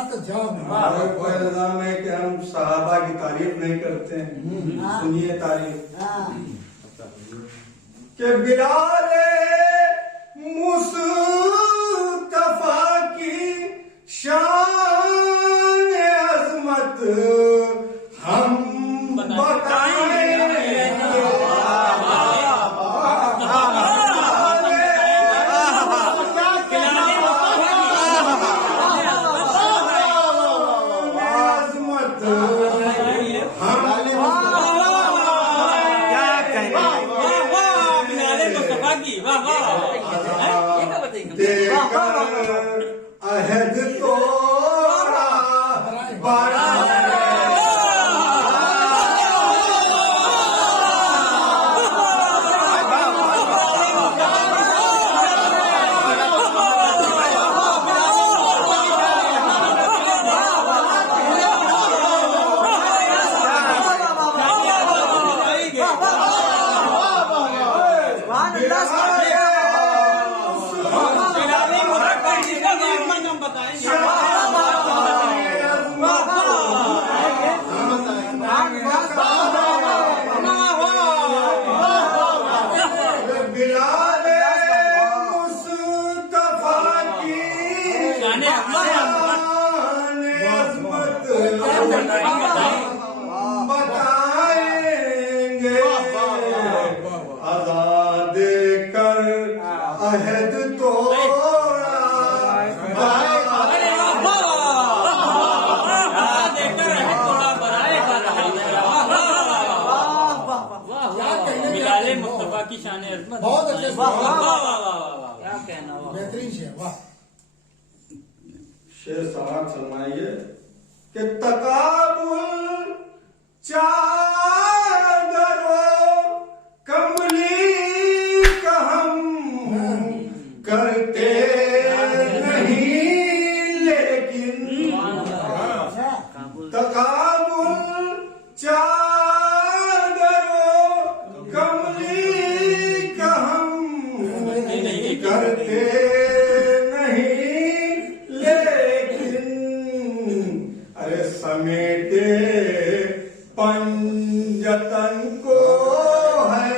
कोई इल्जाम है कि हम सहाबा की तारीफ नहीं करते हैं। सुनिए तारीफ के बिलाल मुस्तफा की शान अजमत हम बताएंगे। अहद तोड़ा बड़ा बताएंगे आजाद कर अहद तोड़ा मिलाले मुस्तफा की शान अजमत। बहुत अच्छे से। वाह वाह वाह वाह वाह वाह, क्या कहना। वाह बेहतरीन शेर, वाह। शेर समाज फरमाइए कि तकाबुल चादरो कमली का हम करते नहीं, लेकिन तकाबुल चादरो कमली का हम करते नहीं, लेकिन अरे समेटे पंजतन को है।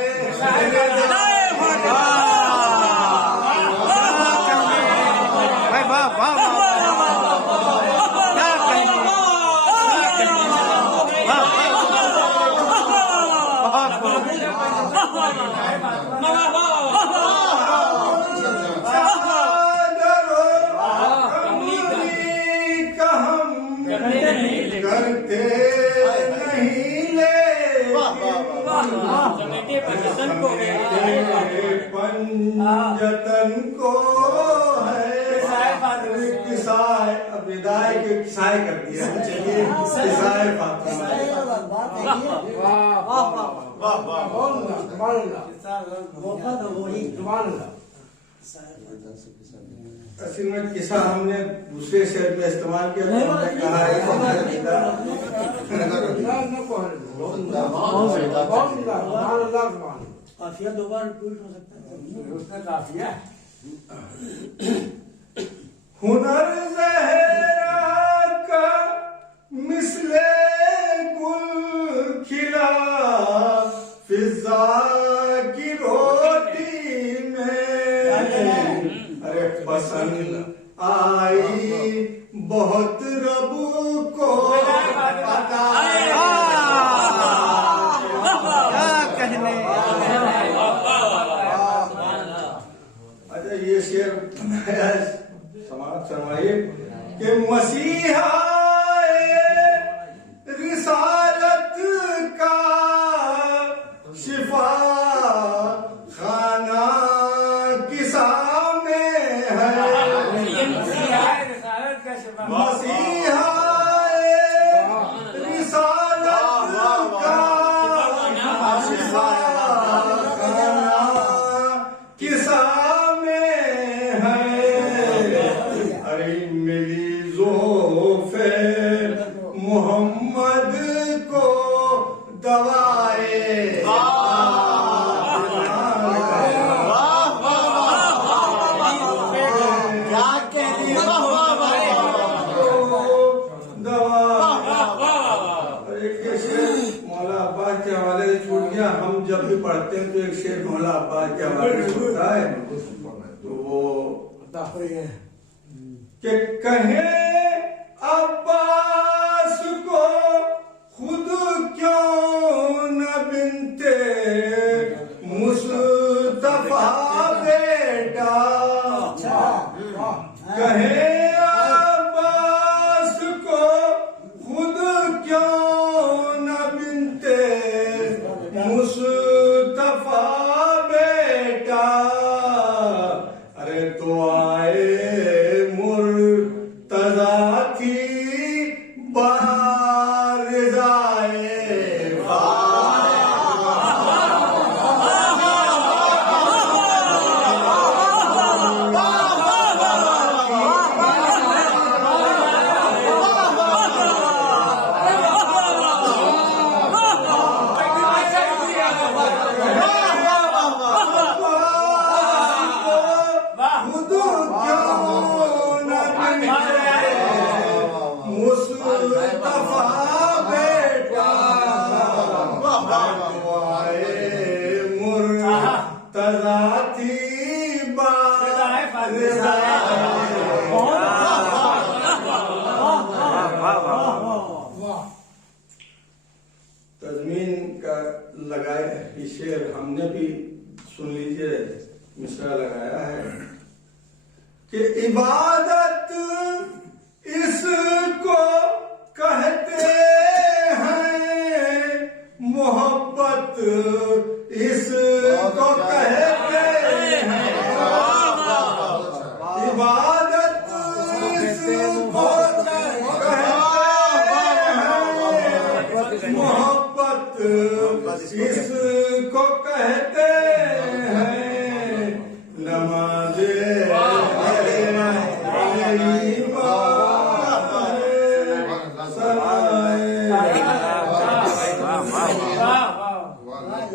करते नहीं, ले समेटे पंजतन को पंजतन को है। किसाए अब विदाई के किसाए कर दिया। चलिए किसाए फातिमा। असल में किसा हमने दूसरे शेर में इस्तेमाल किया, तो हमने कहा है काफिया दोबारा रिपीट हो सकता है। हुनर ज़हरा का मिसले गुल खिला फिजा की रोटी में। अरे पसंद आई बहुत रब को पता। अच्छा ये शेर समाज फरमाइए कि मसीहा रिसालत का शिफा खाना किसा में है। मसीहा रिसालत का शिफा खाना किसा में है। अरे मिली ज़ोफ़े मोहम्मद को दवाए। मौला अब्बास के हवाले से छूट गया। हम जब भी पढ़ते हैं तो एक शेर मौला अब्बास के हवाले से होता है, तो वो कि कहे अब्बास को खुद क्यों न बिनते मुस्तफा बेटा। कहे अब्बास को खुद क्यों न बिनते मुस्तफा बेटा। अरे तो आए मुर्तजा थी बारिज़ाए। मुस्तफा बेटा मुर्तजा थी तज़मीन का लगाए ये शेर हमने भी सुन लीजिए। मिसरा लगाया है कि इबादत इसको कहते हैं मोहब्बत इसको कहते हैं, इबादत इसको कहते हैं, मोहब्बत इसको कहते हैं, नमाज़े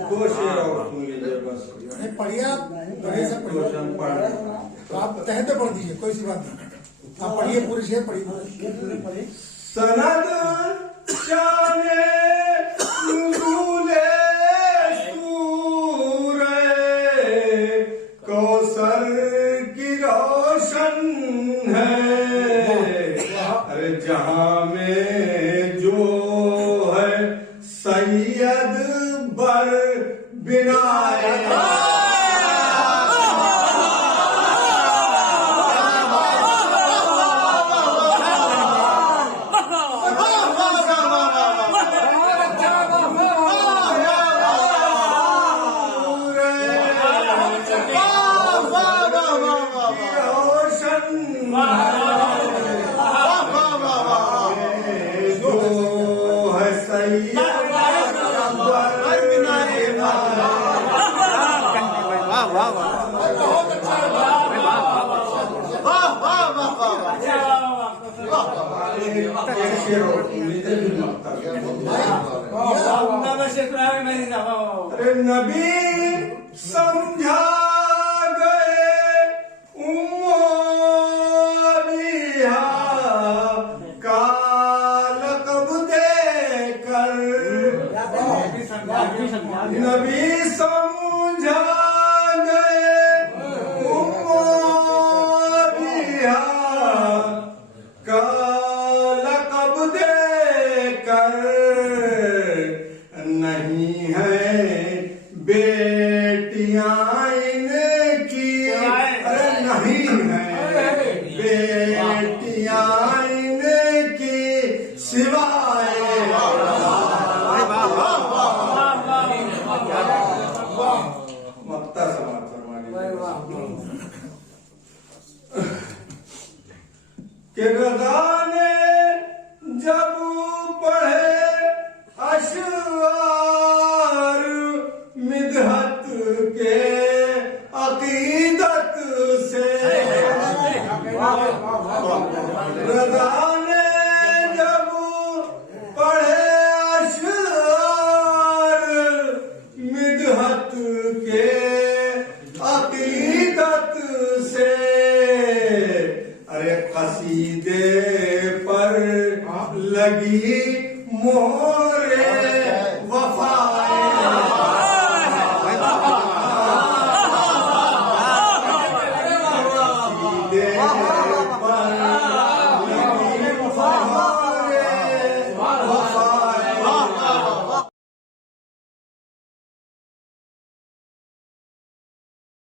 दो शेर और सुन लीजिए बस। नहीं पढ़िए, पढ़िए सब पढ़िए। तो आप तहते पढ़ दीजिए, कोई सी बात नहीं। आप पढ़िए, पूरे शेर पढ़िए। सनद शाने नूले सूरे कौसर की रोशन है, अरे जहां में जो है सैयद बर बिनाए अरे नबी समझा गए उम्मोबिया का लक़ब देकर, नबी समझा गए उम्मोबिया का लक़ब देकर, नहीं है बेटियां इनकी, अरे नहीं है बेटियां इनकी सिवाय मक्ता समाज फरमा के रज़ा ने जब पढ़े अशआर मिदहत के अकीदत से, रज़ा ने जब पढ़े अशआर मिदहत के अकीदत से, अरे कसीदे पर लगी मोहरे